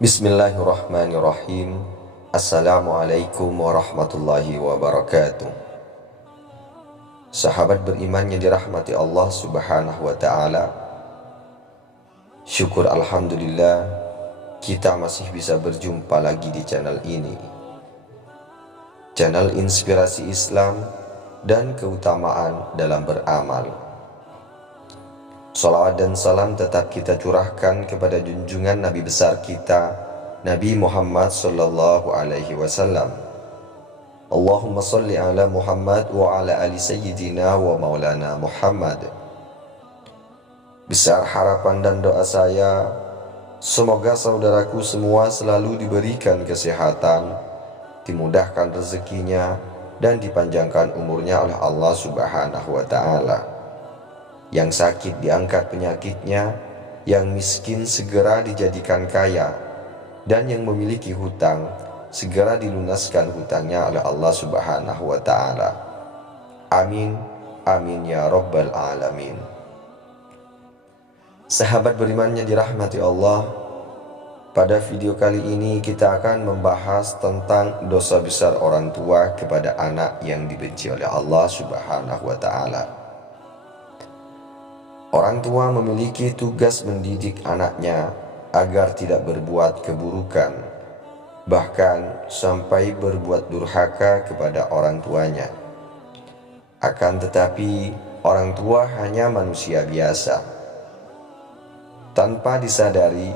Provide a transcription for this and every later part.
Bismillahirrahmanirrahim. Assalamualaikum warahmatullahi wabarakatuh. Sahabat beriman yang dirahmati Allah subhanahu wa ta'ala, syukur alhamdulillah kita masih bisa berjumpa lagi di channel ini, channel inspirasi Islam dan keutamaan dalam beramal. Salawat dan salam tetap kita curahkan kepada junjungan Nabi besar kita, Nabi Muhammad sallallahu alaihi wasallam. Allahumma salli ala Muhammad wa ala ali sayyidina wa maulana Muhammad. Besar harapan dan doa saya, semoga saudaraku semua selalu diberikan kesehatan, dimudahkan rezekinya, dan dipanjangkan umurnya oleh Allah subhanahu wa ta'ala. Yang sakit diangkat penyakitnya, yang miskin segera dijadikan kaya, dan yang memiliki hutang segera dilunaskan hutangnya oleh Allah subhanahu wa ta'ala. Amin, amin ya rabbal alamin. Sahabat beriman yang dirahmati Allah, pada video kali ini kita akan membahas tentang dosa besar orang tua kepada anak yang dibenci oleh Allah subhanahu wa ta'ala. Orang tua memiliki tugas mendidik anaknya agar tidak berbuat keburukan, bahkan sampai berbuat durhaka kepada orang tuanya. Akan tetapi, orang tua hanya manusia biasa. Tanpa disadari,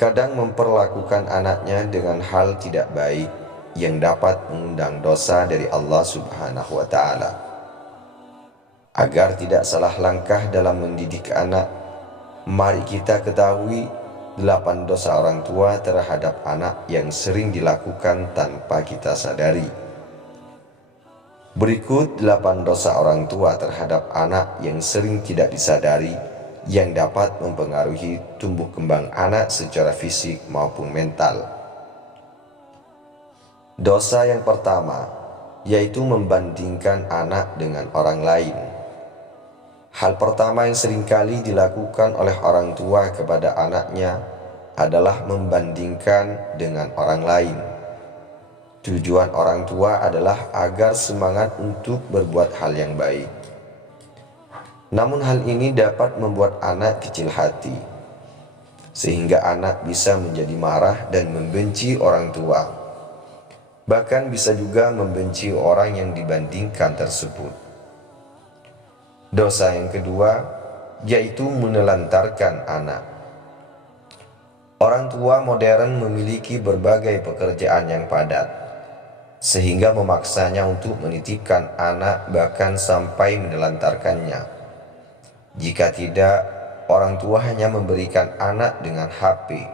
kadang memperlakukan anaknya dengan hal tidak baik yang dapat mengundang dosa dari Allah subhanahu wa ta'ala. Agar tidak salah langkah dalam mendidik anak, mari kita ketahui 8 dosa orang tua terhadap anak yang sering dilakukan tanpa kita sadari. Berikut 8 dosa orang tua terhadap anak yang sering tidak disadari, yang dapat mempengaruhi tumbuh kembang anak secara fisik maupun mental. Dosa yang pertama, yaitu membandingkan anak dengan orang lain. Hal pertama yang seringkali dilakukan oleh orang tua kepada anaknya adalah membandingkan dengan orang lain. Tujuan orang tua adalah agar semangat untuk berbuat hal yang baik. Namun hal ini dapat membuat anak kecil hati, sehingga anak bisa menjadi marah dan membenci orang tua. Bahkan bisa juga membenci orang yang dibandingkan tersebut. Dosa yang kedua, yaitu menelantarkan anak. Orang tua modern memiliki berbagai pekerjaan yang padat, sehingga memaksanya untuk menitipkan anak bahkan sampai menelantarkannya. Jika tidak, orang tua hanya memberikan anak dengan HP.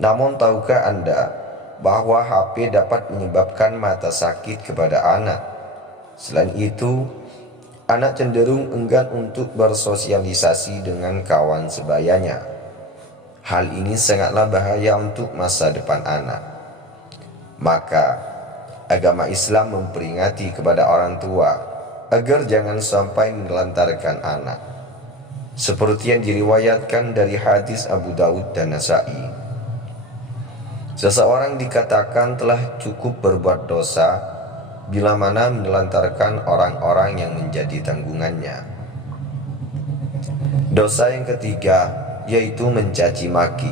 Namun tahukah Anda bahwa HP dapat menyebabkan mata sakit kepada anak? Selain itu, anak cenderung enggan untuk bersosialisasi dengan kawan sebayanya. Hal ini sangatlah bahaya untuk masa depan anak. Maka, agama Islam memperingati kepada orang tua agar jangan sampai menelantarkan anak. Seperti yang diriwayatkan dari hadis Abu Daud dan Nasa'i. Seseorang dikatakan telah cukup berbuat dosa bila mana menelantarkan orang-orang yang menjadi tanggungannya. Dosa yang ketiga, yaitu mencaci maki.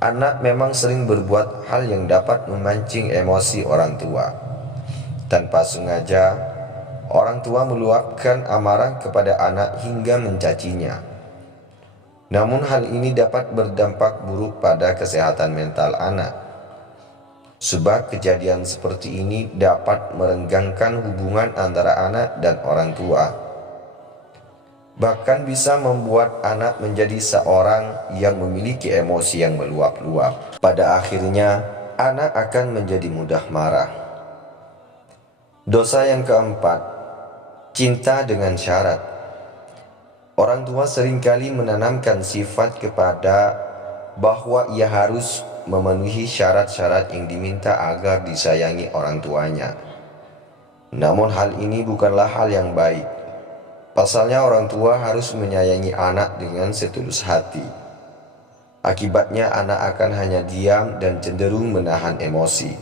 Anak memang sering berbuat hal yang dapat memancing emosi orang tua. Tanpa sengaja, orang tua meluapkan amarah kepada anak hingga mencacinya. Namun hal ini dapat berdampak buruk pada kesehatan mental anak. Sebab kejadian seperti ini dapat merenggangkan hubungan antara anak dan orang tua. Bahkan bisa membuat anak menjadi seorang yang memiliki emosi yang meluap-luap. Pada akhirnya, anak akan menjadi mudah marah. Dosa yang keempat, cinta dengan syarat. Orang tua seringkali menanamkan sifat kepada bahwa ia harus memenuhi syarat-syarat yang diminta agar disayangi orang tuanya. Namun hal ini bukanlah hal yang baik. Pasalnya orang tua harus menyayangi anak dengan setulus hati. Akibatnya anak akan hanya diam dan cenderung menahan emosi.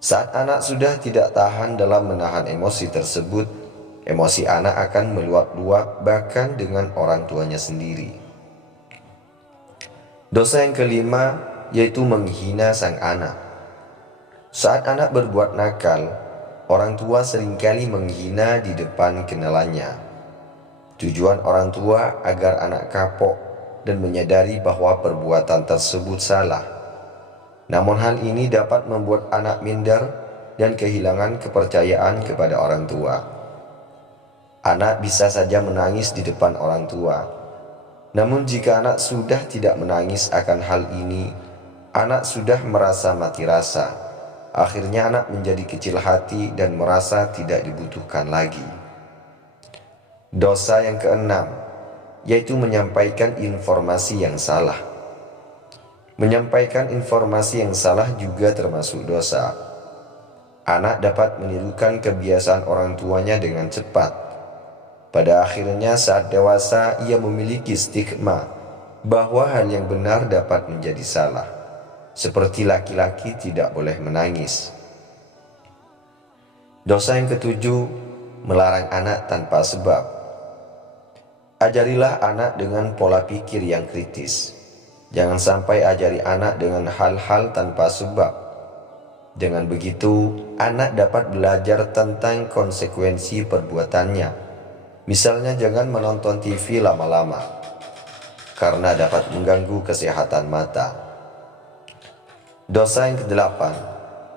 Saat anak sudah tidak tahan dalam menahan emosi tersebut, emosi anak akan meluap-luap bahkan dengan orang tuanya sendiri. Dosa yang kelima yaitu menghina sang anak. Saat anak berbuat nakal, orang tua seringkali menghina di depan kenalannya. Tujuan orang tua agar anak kapok dan menyadari bahwa perbuatan tersebut salah. Namun hal ini dapat membuat anak minder dan kehilangan kepercayaan kepada orang tua. Anak bisa saja menangis di depan orang tua. Namun jika anak sudah tidak menangis akan hal ini, anak sudah merasa mati rasa. Akhirnya anak menjadi kecil hati dan merasa tidak dibutuhkan lagi. Dosa yang keenam yaitu menyampaikan informasi yang salah. Menyampaikan informasi yang salah juga termasuk dosa. Anak dapat menirukan kebiasaan orang tuanya dengan cepat. Pada akhirnya saat dewasa ia memiliki stigma bahwa hal yang benar dapat menjadi salah. Seperti laki-laki tidak boleh menangis. Dosa yang ketujuh, melarang anak tanpa sebab. Ajarilah anak dengan pola pikir yang kritis. Jangan sampai ajari anak dengan hal-hal tanpa sebab. Dengan begitu, anak dapat belajar tentang konsekuensi perbuatannya. Misalnya jangan menonton TV lama-lama, karena dapat mengganggu kesehatan mata. Dosa yang kedelapan,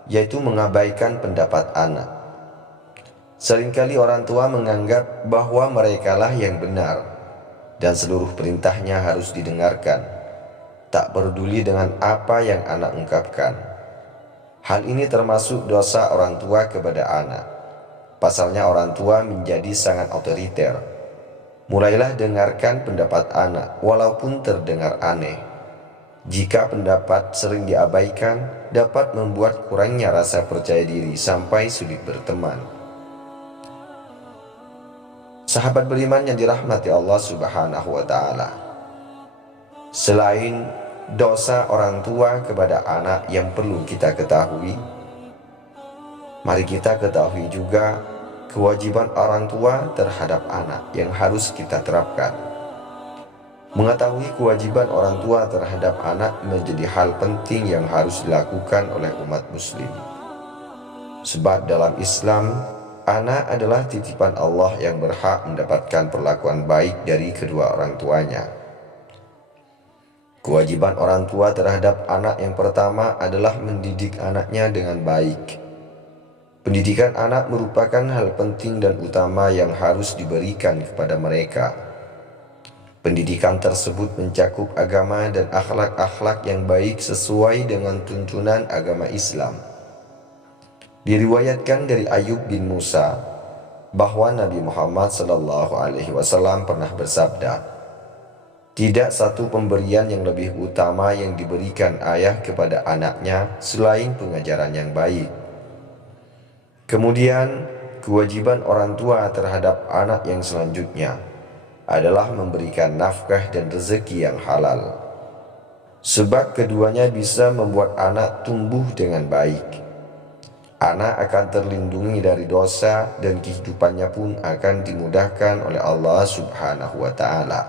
yaitu mengabaikan pendapat anak. Seringkali orang tua menganggap bahwa merekalah yang benar dan seluruh perintahnya harus didengarkan, tak peduli dengan apa yang anak ungkapkan. Hal ini termasuk dosa orang tua kepada anak. Pasalnya orang tua menjadi sangat otoriter. Mulailah dengarkan pendapat anak walaupun terdengar aneh. Jika pendapat sering diabaikan, dapat membuat kurangnya rasa percaya diri sampai sulit berteman. Sahabat beriman yang dirahmati Allah Subhanahu wa Ta'ala, selain dosa orang tua kepada anak yang perlu kita ketahui, mari kita ketahui juga kewajiban orang tua terhadap anak yang harus kita terapkan. Mengetahui kewajiban orang tua terhadap anak menjadi hal penting yang harus dilakukan oleh umat muslim. Sebab dalam Islam, anak adalah titipan Allah yang berhak mendapatkan perlakuan baik dari kedua orang tuanya. Kewajiban orang tua terhadap anak yang pertama adalah mendidik anaknya dengan baik. Pendidikan anak merupakan hal penting dan utama yang harus diberikan kepada mereka. Pendidikan tersebut mencakup agama dan akhlak-akhlak yang baik sesuai dengan tuntunan agama Islam. Diriwayatkan dari Ayub bin Musa bahwa Nabi Muhammad SAW pernah bersabda, "Tidak satu pemberian yang lebih utama yang diberikan ayah kepada anaknya selain pengajaran yang baik." Kemudian, kewajiban orang tua terhadap anak yang selanjutnya adalah memberikan nafkah dan rezeki yang halal. Sebab keduanya bisa membuat anak tumbuh dengan baik. Anak akan terlindungi dari dosa dan kehidupannya pun akan dimudahkan oleh Allah Subhanahu wa Ta'ala.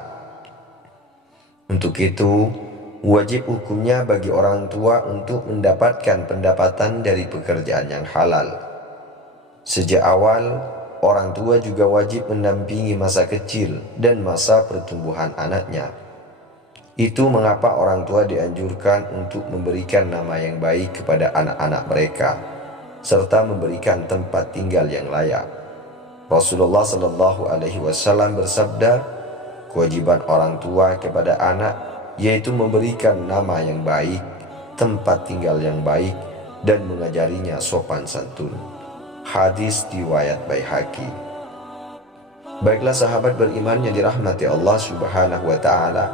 Untuk itu, wajib hukumnya bagi orang tua untuk mendapatkan pendapatan dari pekerjaan yang halal. Sejak awal, orang tua juga wajib mendampingi masa kecil dan masa pertumbuhan anaknya. Itu mengapa orang tua dianjurkan untuk memberikan nama yang baik kepada anak-anak mereka, serta memberikan tempat tinggal yang layak. Rasulullah SAW bersabda, kewajiban orang tua kepada anak yaitu memberikan nama yang baik, tempat tinggal yang baik, dan mengajarinya sopan santun. Hadis riwayat Baihaqi. Baiklah sahabat beriman yang dirahmati Allah Subhanahu wa Ta'ala,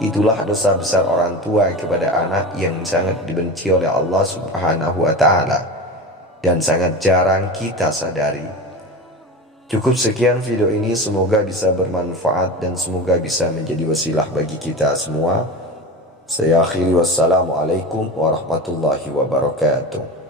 itulah dosa besar orang tua kepada anak yang sangat dibenci oleh Allah Subhanahu wa Ta'ala dan sangat jarang kita sadari. Cukup sekian video ini, semoga bisa bermanfaat dan semoga bisa menjadi wasilah bagi kita semua. Saya akhiri, wassalamualaikum warahmatullahi wabarakatuh.